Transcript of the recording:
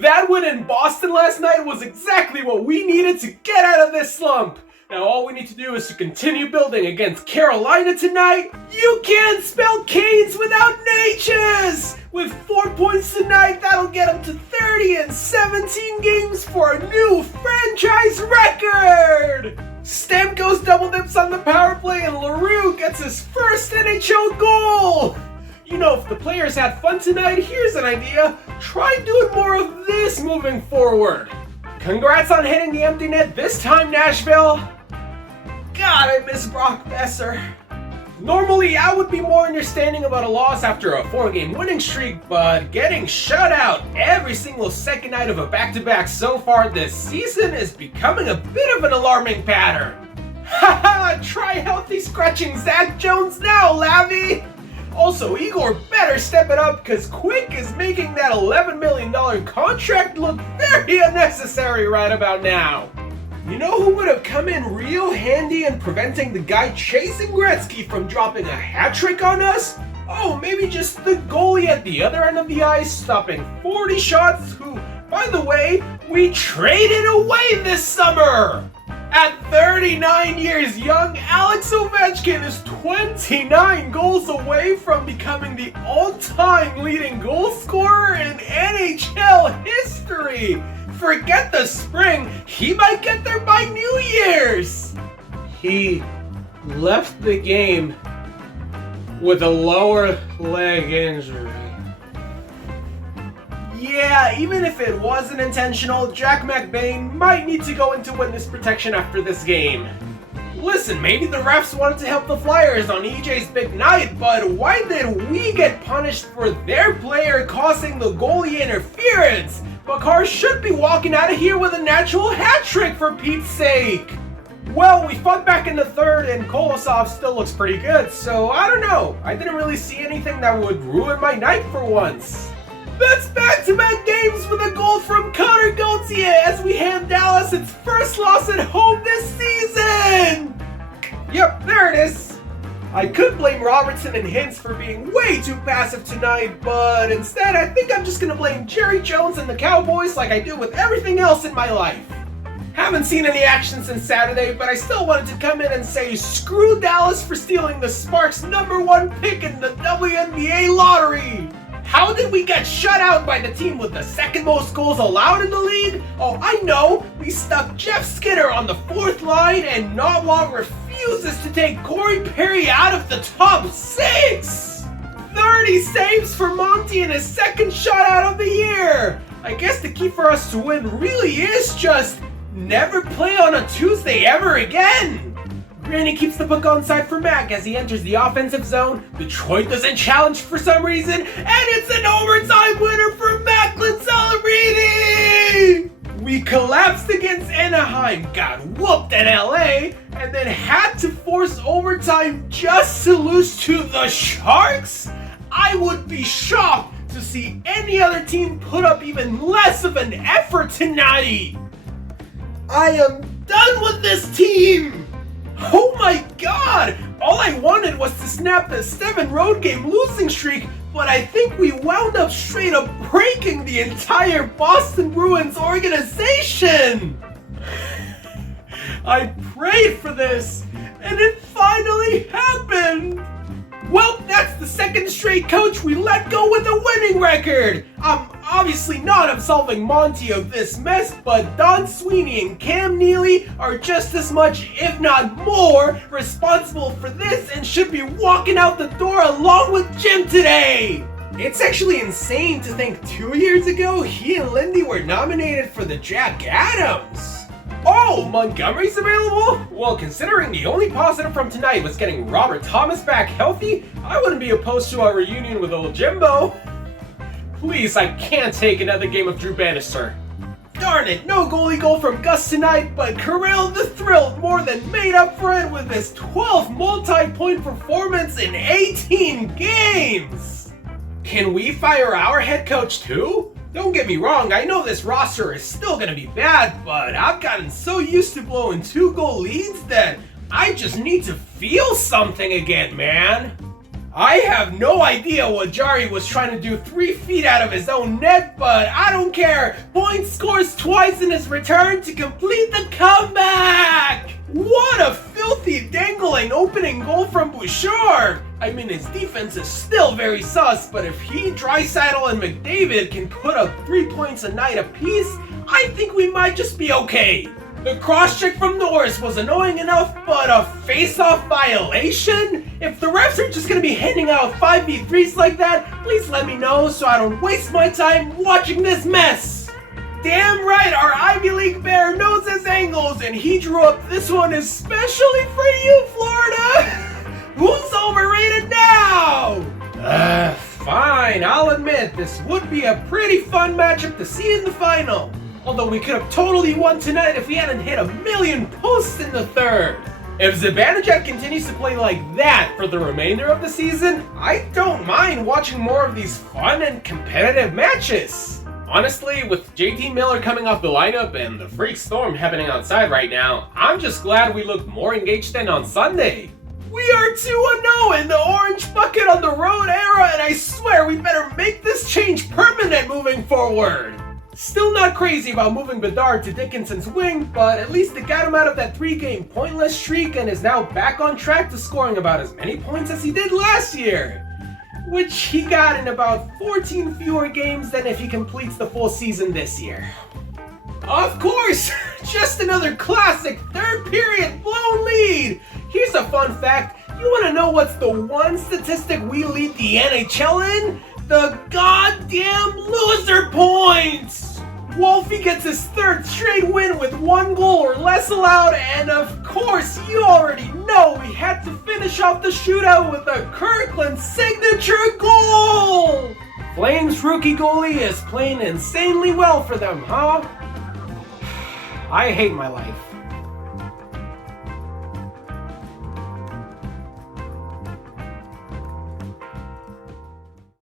That win in Boston last night was exactly what we needed to get out of this slump. Now all we need to do is to continue building against Carolina tonight. You can't spell Canes without Natchez! With 4 points tonight, that'll get them to 30 and 17 games for a new franchise record! Stamkos double dips on the power play and LaRue gets his first NHL goal! You know, if the players had fun tonight, here's an idea. Try doing more of this moving forward. Congrats on hitting the empty net this time, Nashville! God, I miss Brock Besser. Normally, I would be more understanding about a loss after a 4-game winning streak, but getting shut out every single second night of a back-to-back so far this season is becoming a bit of an alarming pattern. Haha, try healthy scratching Zach Jones now, Lavi! Also, Igor better step it up because Quick is making that $11 million contract look very unnecessary right about now. You know who would have come in real handy in preventing the guy chasing Gretzky from dropping a hat trick on us? Oh, maybe just the goalie at the other end of the ice stopping 40 shots who, by the way, we traded away this summer! At 39 years young, Alex Ovechkin is 29 goals away from becoming the all-time leading goal scorer in NHL history! Forget the spring, he might get there by New Year's! He left the game with a lower leg injury. Yeah, even if it wasn't intentional, Jack McBain might need to go into witness protection after this game. Listen, maybe the refs wanted to help the Flyers on EJ's big night, but why did we get punished for their player causing the goalie interference? Makar should be walking out of here with a natural hat trick for Pete's sake! Well, we fought back in the third and Kolosov still looks pretty good, so I don't know. I didn't really see anything that would ruin my night for once. That's back-to-back games with a goal from Connor Gauthier as we hand Dallas its first loss at home this season! Yep, there it is. I could blame Robertson and Hintz for being way too passive tonight, but instead I think I'm just gonna blame Jerry Jones and the Cowboys like I do with everything else in my life. Haven't seen any action since Saturday, but I still wanted to come in and say screw Dallas for stealing the Sparks' #1 pick in the WNBA lottery! How did we get shut out by the team with the second most goals allowed in the league? Oh, I know! We stuck Jeff Skinner on the 4th line and not long refuses to take Corey Perry out of the top 6! 30 saves for Monty in his second shutout of the year! I guess the key for us to win really is just never play on a Tuesday ever again! Granny keeps the puck onside for Mac as he enters the offensive zone. Detroit doesn't challenge for some reason, and it's an overtime winner for Macklin Celebrini! We collapsed against Anaheim, got whooped at LA, and then had to force overtime just to lose to the Sharks? I would be shocked to see any other team put up even less of an effort tonight! I am done with this team! Oh my god! All I wanted was to snap the 7 road game losing streak, but I think we wound up straight up breaking the entire Boston Bruins organization! I prayed for this, and it finally happened! Well, that's the second straight coach we let go with a winning record! I'm obviously not absolving Monty of this mess, but Don Sweeney and Cam Neely are just as much, if not more, responsible for this and should be walking out the door along with Jim today! It's actually insane to think 2 years ago he and Lindy were nominated for the Jack Adams! Oh, Montgomery's available? Well, considering the only positive from tonight was getting Robert Thomas back healthy, I wouldn't be opposed to a reunion with old Jimbo. Please, I can't take another game of Drew Bannister. Darn it, no goalie goal from Gus tonight, but Kirill the Thrilled more than made up for it with his 12th multi-point performance in 18 games! Can we fire our head coach too? Don't get me wrong, I know this roster is still gonna be bad, but I've gotten so used to blowing 2-goal leads that I just need to feel something again, man. I have no idea what Jari was trying to do 3 feet out of his own net, but I don't care. Point scores twice in his return to complete the comeback! What a filthy dangling opening goal from Bouchard! I mean, his defense is still very sus, but if he, Draisaitl, and McDavid can put up 3 points a night apiece, I think we might just be okay. The cross-check from Norris was annoying enough, but a face-off violation? If the refs are just gonna be handing out 5v3s like that, please let me know so I don't waste my time watching this mess! Damn right, our Ivy League bear knows his angles, and he drew up this one especially for you, Florida! Who's overrated now? Fine, I'll admit, this would be a pretty fun matchup to see in the final. Although we could have totally won tonight if we hadn't hit 1,000,000 posts in the third. If Zibanejad continues to play like that for the remainder of the season, I don't mind watching more of these fun and competitive matches. Honestly, with JT Miller coming off the lineup and the freak storm happening outside right now, I'm just glad we looked more engaged than on Sunday. We are 2-0 in the orange bucket on the road era, and I swear we better make this change permanent moving forward. Still not crazy about moving Bedard to Dickinson's wing, but at least it got him out of that 3-game pointless streak and is now back on track to scoring about as many points as he did last year, which he got in about 14 fewer games than if he completes the full season this year. Of course, just another classic third period blown lead. Here's a fun fact. You want to know what's the one statistic we lead the NHL in? The goddamn loser points! Wolfie gets his 3rd straight win with 1 goal or less allowed, and of course, you already know we had to finish off the shootout with a Kirkland signature goal! Flames rookie goalie is playing insanely well for them, huh? I hate my life.